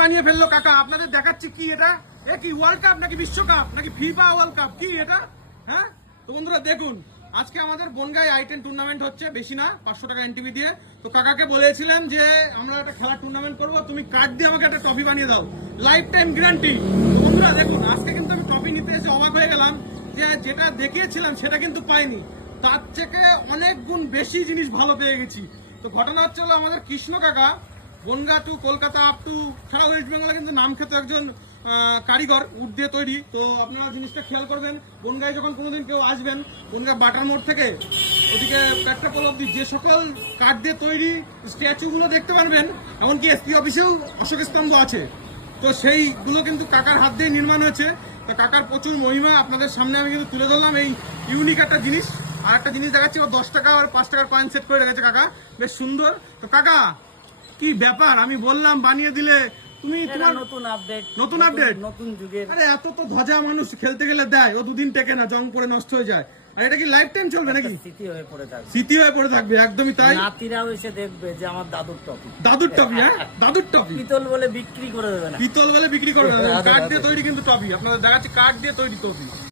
বানিয়ে ফেললো কাকা, আপনাদের দেখাচ্ছি কি এটা, এ কি ওয়ার্ল্ড কাপ নাকি বিশ্বকাপ নাকি ফিফা ওয়ার্ল্ড কাপ, কি এটা? হ্যাঁ তো বন্ধুরা দেখুন, আজকে আমাদের বনগাঁয় I-10 টুর্নামেন্ট হচ্ছে, বেশি না, 500 টাকা এন্ট্রি দিয়ে। তো কাকাকে বলেছিলেন যে আমরা একটা খেলার টুর্নামেন্ট করবো, তুমি কার্ড দিয়ে আমাকে একটা ট্রফি বানিয়ে দাও, লাইফ টাইম গ্যারান্টি। তো বন্ধুরা দেখুন, আজকে কিন্তু আমি ট্রফি নিতে এসে অবাক হয়ে গেলাম যে যেটা দেখিয়েছিলাম সেটা কিন্তু পাইনি, তার থেকে অনেক গুণ বেশি জিনিস ভালো পেয়ে গেছি। তো ঘটনা হচ্ছে হলো, আমাদের কৃষ্ণ কাকা Bongaon to Kolkata up to সারা ওয়েস্ট বেঙ্গলে কিন্তু নাম খেত একজন কারিগর, উড দিয়ে তৈরি। তো আপনারা জিনিসটা খেয়াল করবেন, বনগাঁয় যখন কোনোদিন কেউ আসবেন, বনগাঁ বাটার মোড় থেকে ওদিকে পেট্রাপোল অব্দি যে সকল কাঠ দিয়ে তৈরি স্ট্যাচুগুলো দেখতে পারবেন, এমনকি এসপি অফিসেও অশোক স্তম্ভ আছে, তো সেইগুলো কিন্তু কাকার হাত দিয়ে নির্মাণ হয়েছে। তো কাকার প্রচুর মহিমা আপনাদের সামনে আমি কিন্তু তুলে ধরলাম এই ইউনিক একটা জিনিস। আর একটা জিনিস দেখাচ্ছি, ও 10 টাকা আর 5 টাকার কয়েন সেট করে রেখেছে কাকা, বেশ সুন্দর। তো কাকা কি ব্যাপার, আমি বললাম বানিয়ে দিলে, তুমি তোমার নতুন আপডেট নতুন যুগের। আরে এত তো ধ্বজা মানুষ খেলতে গেলে দেয়, ও দুদিন টেকে না, জং পরে নষ্ট হয়ে যায়। আর এটা কি লাইফ টাইম চলবে নাকি? স্মৃতি হয়ে পড়ে থাকবে, স্মৃতি হয়ে পড়ে থাকবে, একদমই তাই। নাতিরাও এসে দেখবে যে আমার দাদুর টপি, দাদুর টপি। হ্যাঁ দাদুর টপি, পিতল বলে বিক্রি করে দেবে না, পিতল বলে বিক্রি করবে না, কাঠ দিয়ে তৈরি কিন্তু টপি, আপনাদের দেখাচ্ছি কাঠ দিয়ে তৈরি টপি।